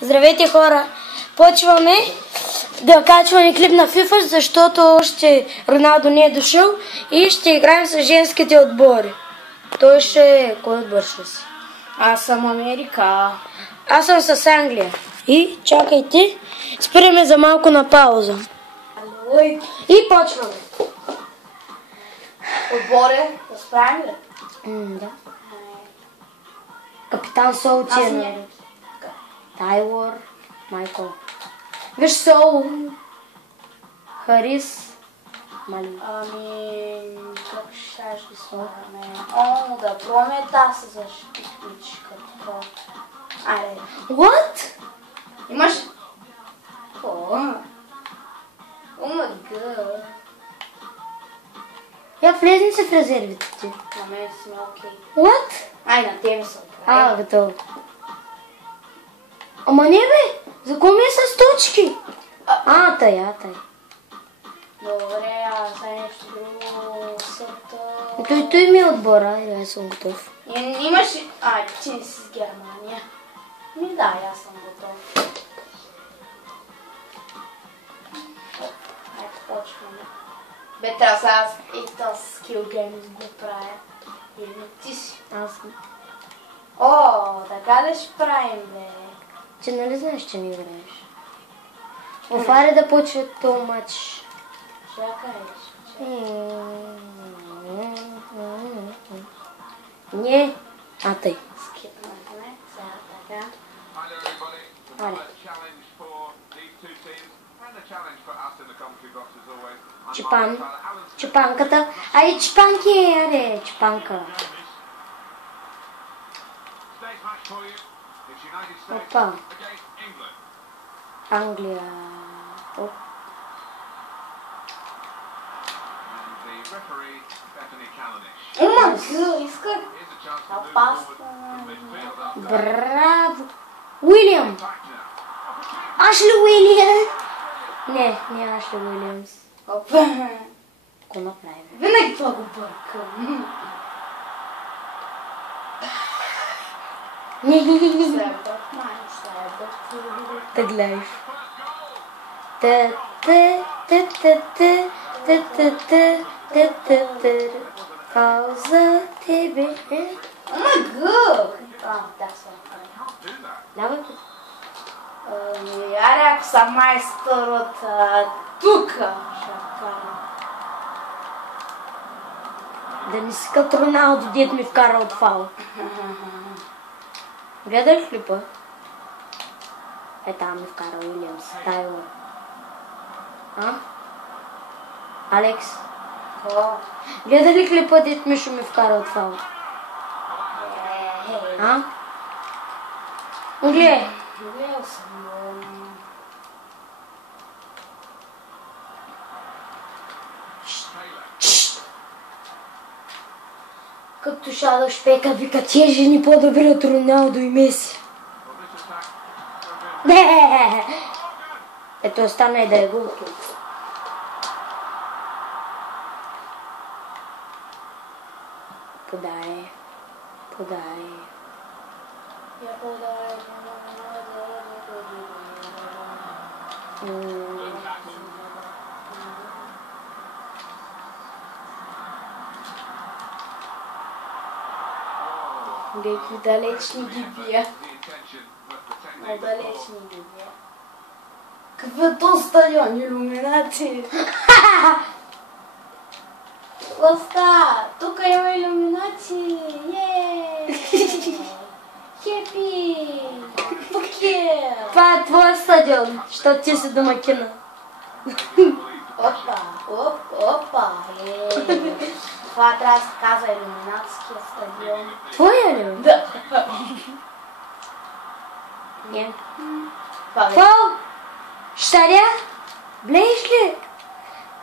Здравейте, хора! Почваме да качваме клип на FIFA, защото още Роналдо не е дошъл и ще играем с женските отбори. Той ще... Кой отбор ще си? Аз съм Америка. Аз съм с Англия. И чакайте, спираме за малко на пауза. И почваме. Отбор е? Да справим ли? Да. Капитан Сол Аз Тиенър. не. Тайлор, Майкъл. Виж Сол. Харис. Мали. Как ще ги слагаме? О, да пробваме да се защитиш като... Айде. What? Имаш? О май гъд. Я влезни се в резервите ти. На мен сме окей. What? Ай, на тебе съм. Готово. Ама не бе, за кого ми е с точки? Тай. Добре, за нещо друго съта... Той ми е отбора, аз съм готов. Имаш... ти не си с Германия. Да, аз съм готов. Айде, почваме. Бе, трябва сега аз и този скил геймс го правя. Или ти си? Аз съм. О, така ли ще правим, бе? Ти нали знаеш, че не играеш? Офаре да почва този матч. Чакай. Не. Тай. Скипнахме. Сега така. Аре. Чипан. Чипанката. Айде, чипанки, аре, чипанка. Опа. Англия. Оп. Исках. Опасно. Браво. Уилям. Ашли Уилямс. Не Ашли Уилямс. Опа. Какво направим? Винаги това го бъркам. Теглай. Фал за тебе. Ама гък! Да, съм. Давай. Аре, ако съм майстор от тука, ще карам. Да не си като Роналдо, дед ми вкара от фал. Гледай ли клипа? Там ми вкара Уилямс. Тайлор. Алекс? Гледай ли клипа, дед Мишо ми вкара от фал? Гледай. Гледал съм. Като Шадо Шпека вика, тия жени по-добри от Роналдо и Меси. Ето остана и да е гол. Подай. Какви далечни ги бия. Далечни ги бия. Какъв е то стадион? Илюминации. Ласта! Тук има илюминации! Хепи! Фукер! Това е твой стадион, защото ти си домакина. Опа! Това трябва да се казва илюминатския стадион. Твоя ли? Да. Не. Фал! Щаря? Блееш ли?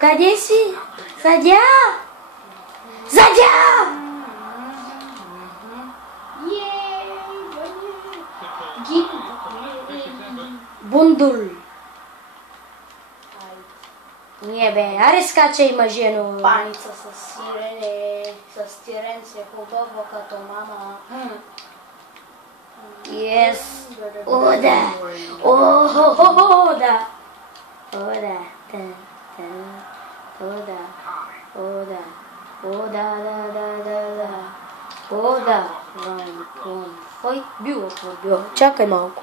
Къде си? Съдя! Бундул. Не бе, аре скачай мъжено. Паница с сирене, с тирен се хубаво като мама. Yes. О, да. О, да. О, да. О, да. О, да. О, да, да. О, да. Ой, било. Чакай малко.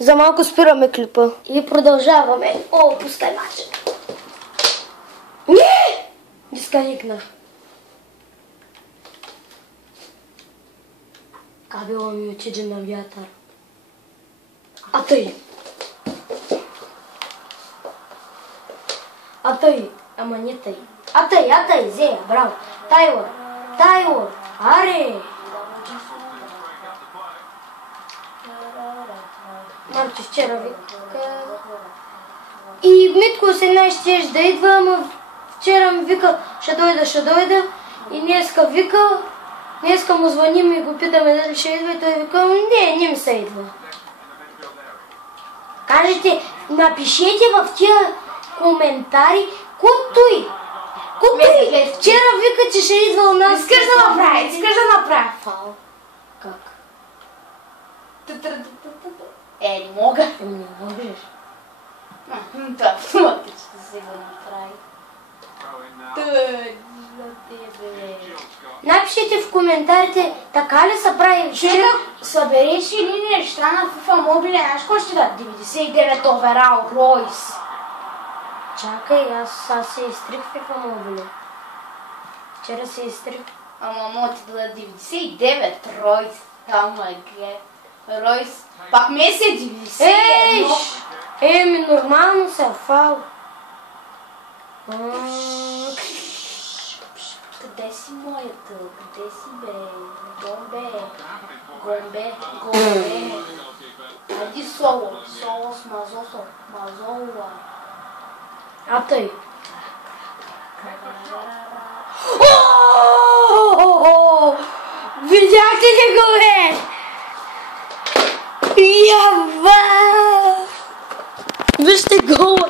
За малко спираме клипа и продължаваме. О, пускай матч. Не! Дисконикнах. Кабела ми отиде на вятър. А тъй. Ама не тъй. А тъй, Зея, браво. Тайлор, аре. Марчо вчера вика. И Митко 18 щеш да идва, ама вчера ми вика, ще дойда. И днеска му звъним и го питаме дали ще идва и той вика, не ми се идва. Кажете, напишете в тия коментари, Кутой. Вчера вика, че ще идва у нас. Искаш да направя фал. Как? Не мога. Не можеш. Да, автоматично си го направи. Напишете в коментарите, така ли се прави вчера? Събереш или неща на FIFA Mobile, знаеш кой ще да? 99 оверал, Ройс. Чакай, аз се изтрих в FIFA Mobile. Вчера се изтрих. Ама мога ти да даде 99, Ройс. Ама ге. Ройс. Пак ме се 91. Ми нормално са, фал. Къде си моята? Къде си бе? Гомбе. Айди соло с мазола. А тъй. Видяхте ли го, бе? Яба! Вижте гола!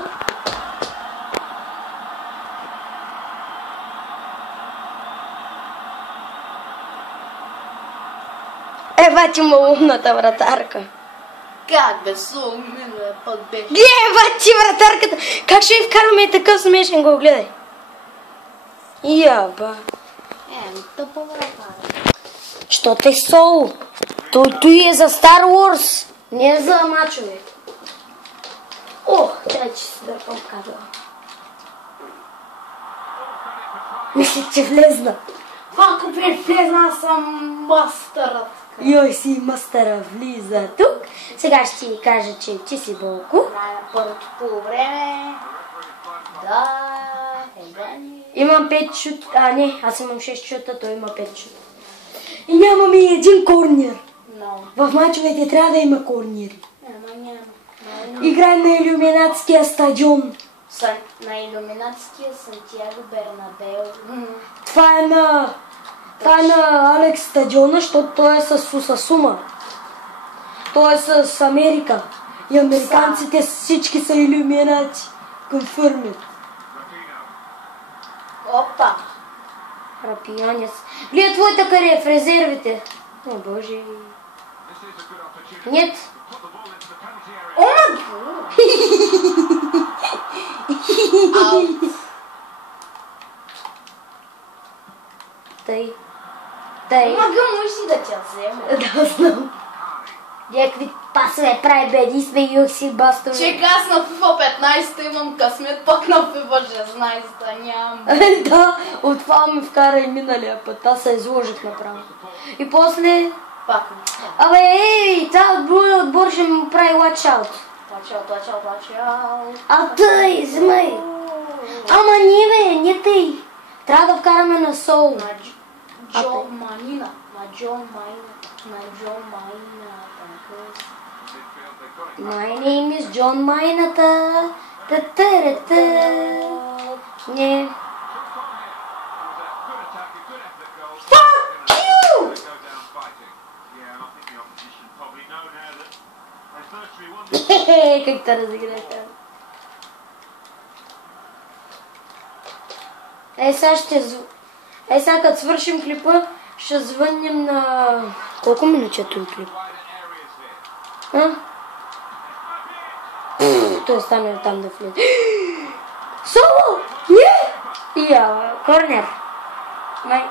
Бати му умната вратарка. Как бе, сумно пък беше. Гледай, бати вратарката! Как ще й вкараме и такъв смешен гол, гледай. Яба. Тъпа вратарка. Що те соло? Той е за Star Wars, не е за мачове. Ох, трябва, че си дърпам кабела. Мислих, че влезна. Ако влезна, аз съм мастърът. Йой си, мастъра влиза тук. Сега ще ти кажа, че ти си Болко. На първото полувреме. Да, ни. Имам 5 шута. Не, аз имам 6 шута, той има 5 шута. И нямаме един корнер. В мачовете трябва да има корнери. Няма. Играем на Илюминатския стадион. На Илюминатския Сантьяго Бернабео. Това е на Алекс стадиона, защото той е с Осасуна. Той е с Америка. И американците всички са Илюминати. Конфирми. Опа! Рапиянец. Гледай твоята кариера в резервите. О, боже. Нет. Тъй. Магъл можеш ли да тя вземе? Да, знам. Някакви пасове прави беди сме и си бастове. Чека, аз на FIFA 15 имам късмет, пък на FIFA 16 нямам. Да, от това ми вкара и миналия път. Аз се изложих направо. И после... Пак. Абе, тази отбор ще му прави watch out. Watch out. А тъй, вземай. Ама не тъй. Трябва да вкараме на Сол. На Джон Майна. My name is John Майната. Не. Fuck you! Как те разиграхте? Сега като свършим клипа, ще звъннем на Колко минути е този клип? Той е станал там да влезе. Соло! Не! Корнер. Не.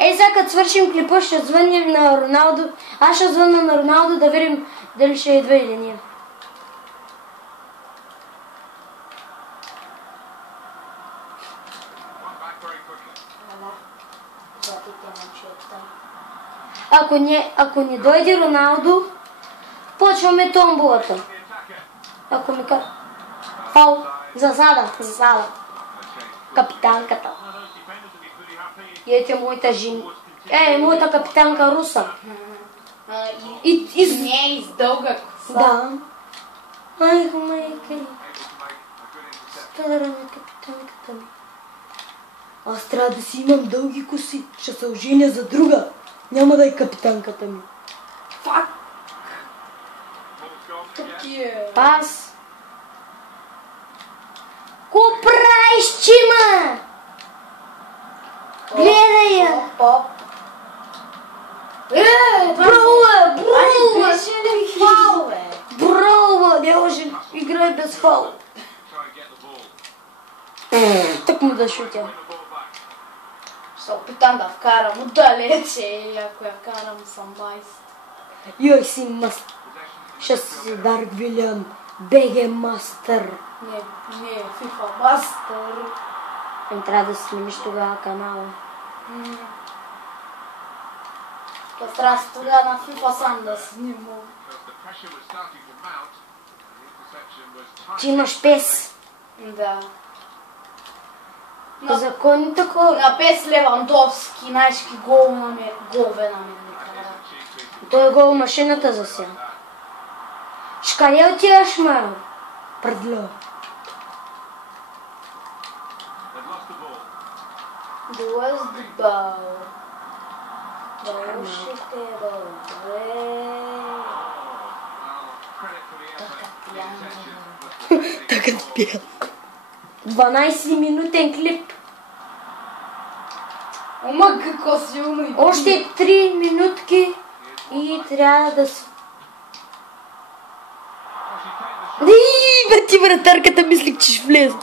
Сега като свършим клипа, ще звънем на Роналдо. Аз ще звънна на Роналдо да видим дали ще идва или не. Ако не дойде Роналдо, почваме томболата. Ако ми кажа... Фаул. Засада. Капитанката. Ете моята жена. Моята капитанка Руса. Не е из дълга коса. Да. Ай, майка ми. Стара ми капитанката ми. Аз трябва да си имам дълги коси. Ще се оженя за друга. Няма да е капитанката ми. Фак. Такие. Пас. Ко правиш, Чима? Гледай я. Поп. Браво, не може играе без фаул. Так му да шутя. Ще опитам да вкарам отдалече или ако я карам съм майст. Йой си мастър. Ще си Дарк Вилиан. БГ мастър. Не, FIFA мастър. Трябва да снимиш тогава канала. Трябва тогава на FIFA сам да снимам. Ти имаш пес. Да. По закони такова. На пес Левандовски, най-шки голове на мен кара. Той е гол машината за сега. Къде отиваш, ма? Предло. Where's the ball? Дълшите добре. Така пия. 12-минутен клип. Ома какво силно и... Още 3 минутки и трябва да се... Бе ти вратарката мислих, че ще влезе.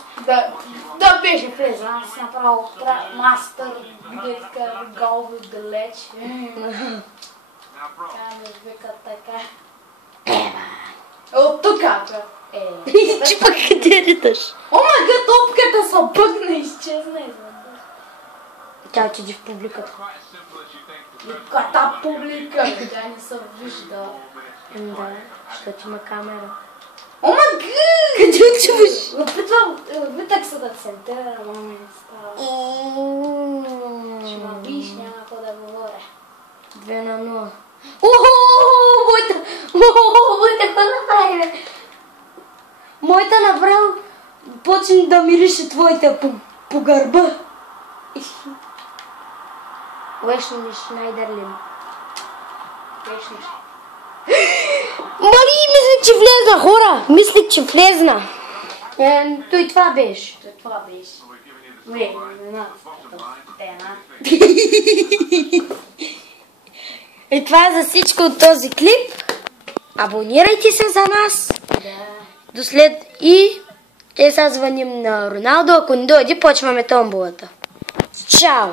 Да беше влезе. Аз направо мастър, бигетка, голове далеч. Трябва да вика така. От тука. Ти пък къде риташ? Омага, топката се бъгна и изчезна изведнъж. Тя отиди в публиката. Ката публика, тя не се вижда. Да, защото има камера. Омага! Къде отиваш? Опитах се да центъра, но не става. Ще ма виж, няма какво да говоря. 2-0. Моята какво направи, бе? Моята направо почне да мирише твоята по гърба. Вешни Шнайдерлин. Мали, мислих, че влезна, хора! Мислих, че влезна. Той това беше. Не, И това е за всичко от този клип. Абонирайте се за нас. До след и сега звъним на Роналдо. Ако не дойде, почваме томболата. Чао!